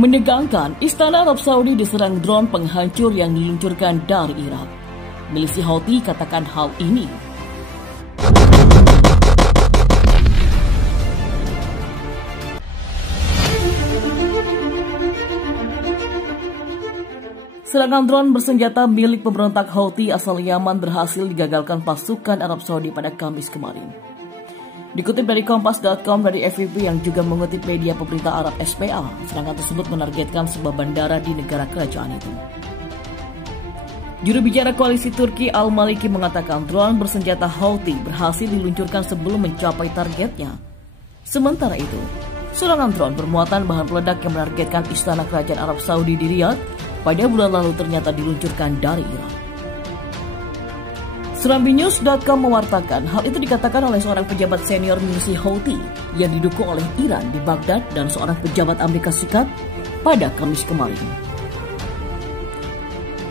Menegangkan, Istana Arab Saudi diserang drone penghancur yang diluncurkan dari Irak. Milisi Houthi katakan hal ini. Serangan drone bersenjata milik pemberontak Houthi asal Yaman berhasil digagalkan pasukan Arab Saudi pada Kamis kemarin. Dikutip dari Kompas.com dari FVP yang juga mengutip media pemerintah Arab SPA, serangan tersebut menargetkan sebuah bandara di negara kerajaan itu. Juru bicara koalisi Turki Al-Maliki mengatakan drone bersenjata Houthi berhasil diluncurkan sebelum mencapai targetnya. Sementara itu, serangan drone bermuatan bahan peledak yang menargetkan istana kerajaan Arab Saudi di Riyadh pada bulan lalu ternyata diluncurkan dari Irak. Serambinews.com mewartakan hal itu dikatakan oleh seorang pejabat senior milisi Houthi yang didukung oleh Iran di Baghdad dan seorang pejabat Amerika Serikat pada Kamis kemarin.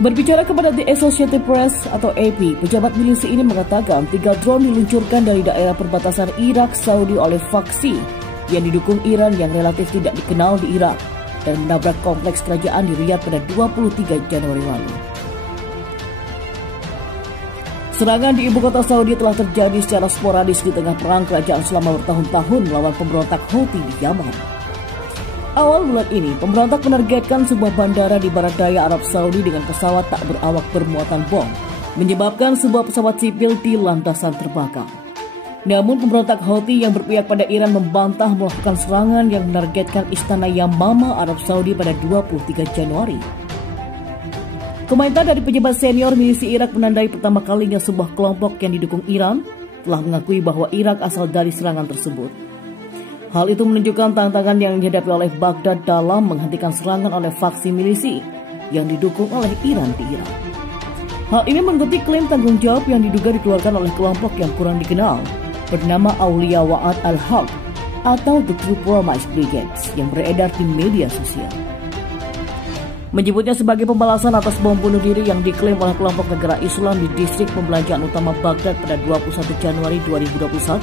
Berbicara kepada The Associated Press atau AP, pejabat milisi ini mengatakan 3 drone diluncurkan dari daerah perbatasan Irak-Saudi oleh faksi yang didukung Iran yang relatif tidak dikenal di Irak dan menabrak kompleks kerajaan di Riyadh pada 23 Januari lalu. Serangan di ibu kota Saudi telah terjadi secara sporadis di tengah perang kerajaan selama bertahun-tahun melawan pemberontak Houthi di Yaman. Awal bulan ini, pemberontak menargetkan sebuah bandara di barat daya Arab Saudi dengan pesawat tak berawak bermuatan bom, menyebabkan sebuah pesawat sipil di landasan terbakar. Namun pemberontak Houthi yang berpihak pada Iran membantah melakukan serangan yang menargetkan istana Yamama Arab Saudi pada 23 Januari. Komentar dari pejabat senior milisi Irak menandai pertama kalinya sebuah kelompok yang didukung Iran telah mengakui bahwa Irak asal dari serangan tersebut. Hal itu menunjukkan tantangan yang dihadapi oleh Baghdad dalam menghentikan serangan oleh faksi milisi yang didukung oleh Iran di Irak. Hal ini mengikuti klaim tanggung jawab yang diduga dikeluarkan oleh kelompok yang kurang dikenal bernama Aulia Wa'ad al-Haq atau The True Promise Brigades yang beredar di media sosial. Menyebutnya sebagai pembalasan atas bom bunuh diri yang diklaim oleh kelompok negara Islam di distrik pembelanjaan utama Baghdad pada 21 Januari 2021.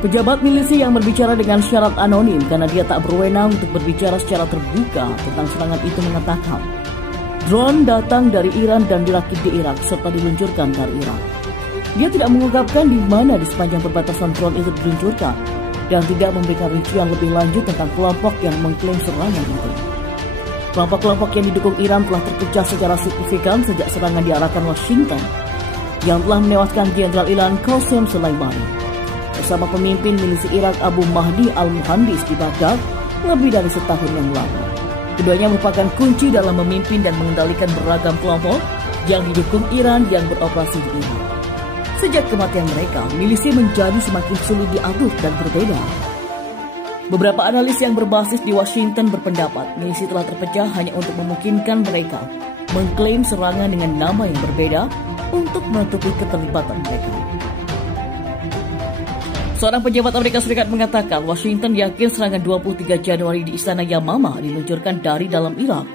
Pejabat milisi yang berbicara dengan syarat anonim karena dia tak berwenang untuk berbicara secara terbuka tentang serangan itu mengatakan, drone datang dari Iran dan dirakit di Irak serta diluncurkan dari Irak. Dia tidak mengungkapkan di mana di sepanjang perbatasan drone itu diluncurkan dan tidak memberikan rincian lebih lanjut tentang kelompok yang mengklaim serangan itu. Kelompok-kelompok yang didukung Iran telah terpecah secara signifikan sejak serangan diarahkan Washington yang telah menewaskan Jenderal Iran Qasem Soleimani bersama pemimpin milisi Irak Abu Mahdi al-Muhandis di Baghdad lebih dari setahun yang lalu. Keduanya merupakan kunci dalam memimpin dan mengendalikan beragam kelompok yang didukung Iran yang beroperasi di Irak. Sejak kematian mereka, milisi menjadi semakin sulit diatur dan berbeda. Beberapa analis yang berbasis di Washington berpendapat milisi telah terpecah hanya untuk memungkinkan mereka mengklaim serangan dengan nama yang berbeda untuk menutupi keterlibatan mereka. Seorang pejabat Amerika Serikat mengatakan Washington yakin serangan 23 Januari di Istana Yamama diluncurkan dari dalam Irak.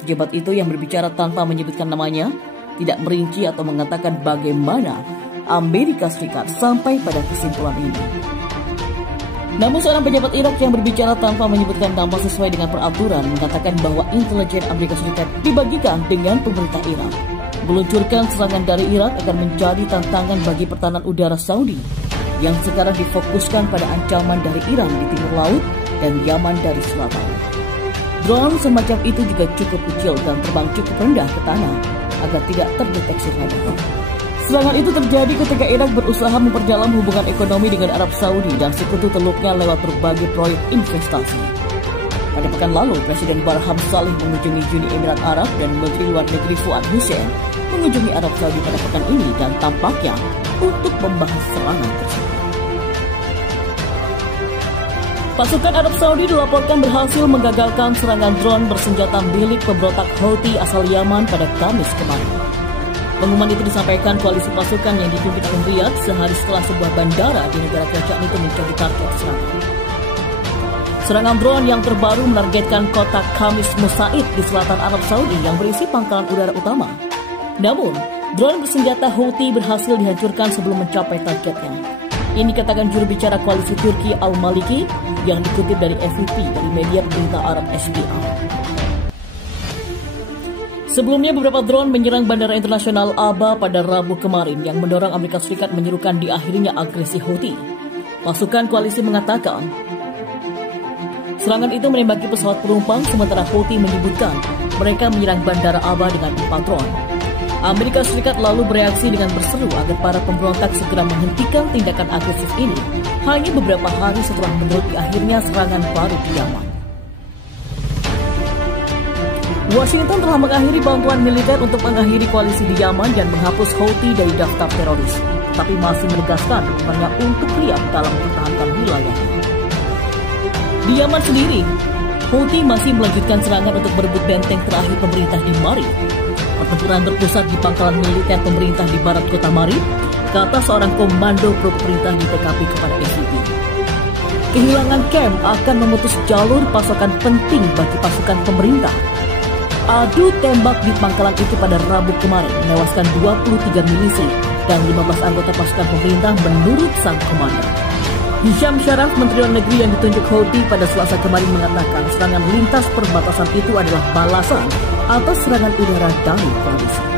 Pejabat itu yang berbicara tanpa menyebutkan namanya tidak merinci atau mengatakan bagaimana Amerika Serikat sampai pada kesimpulan ini. Namun seorang pejabat Irak yang berbicara tanpa menyebutkan nama sesuai dengan peraturan mengatakan bahwa intelijen Amerika Serikat dibagikan dengan pemerintah Irak. Meluncurkan serangan dari Irak akan menjadi tantangan bagi pertahanan udara Saudi yang sekarang difokuskan pada ancaman dari Iran di timur laut dan Yaman dari selatan. Drone semacam itu juga cukup kecil dan terbang cukup rendah ke tanah agar tidak terdeteksi radar. Serangan itu terjadi ketika Irak berusaha memperdalam hubungan ekonomi dengan Arab Saudi dan sekutu teluknya lewat berbagai proyek investasi. Pada pekan lalu, Presiden Barham Salih mengunjungi Uni Emirat Arab dan Menteri Luar Negeri Fuad Hussein mengunjungi Arab Saudi pada pekan ini dan tampaknya untuk membahas serangan tersebut. Pasukan Arab Saudi dilaporkan berhasil menggagalkan serangan drone bersenjata milik pemberontak Houthi asal Yaman pada Kamis kemarin. Pengumuman itu disampaikan koalisi pasukan yang dipimpin oleh Riyadh sehari setelah sebuah bandara di negara kerajaan itu menjadi target serangan. Serangan drone yang terbaru menargetkan kota Khamis Musaid di selatan Arab Saudi yang berisi pangkalan udara utama. Namun, drone bersenjata Houthi berhasil dihancurkan sebelum mencapai targetnya. Ini dikatakan juru bicara koalisi Turki Al-Maliki yang dikutip dari FVP dari media pemerintah Arab SPA. Sebelumnya beberapa drone menyerang Bandara Internasional Aba pada Rabu kemarin yang mendorong Amerika Serikat menyerukan diakhirinya agresi Houthi. Pasukan koalisi mengatakan serangan itu menembaki pesawat penumpang, sementara Houthi menyebutkan mereka menyerang Bandara Aba dengan 4 drone. Amerika Serikat lalu bereaksi dengan berseru agar para pemberontak segera menghentikan tindakan agresif ini hanya beberapa hari setelah menuruti akhirnya serangan baru di Yaman. Washington telah mengakhiri bantuan militer untuk mengakhiri koalisi di Yaman dan menghapus Houthi dari daftar teroris, tapi masih menegaskan dukungannya untuk Riyadh dalam mempertahankan wilayahnya. Di Yaman sendiri, Houthi masih melanjutkan serangan untuk merebut benteng terakhir pemerintah di Marib. Pertempuran berpusat di pangkalan militer pemerintah di barat kota Marib, kata seorang komando pro pemerintah di PKP kepada SCT. Kehilangan camp akan memutus jalur pasokan penting bagi pasukan pemerintah. Adu tembak di pangkalan itu pada Rabu kemarin menewaskan 23 milisi dan 15 anggota pasukan pemerintah menurut sang komandan. Hisham Sharaf, Menteri Luar Negeri yang ditunjuk Houthi pada Selasa kemarin mengatakan serangan lintas perbatasan itu adalah balasan atas serangan udara dari koalisi.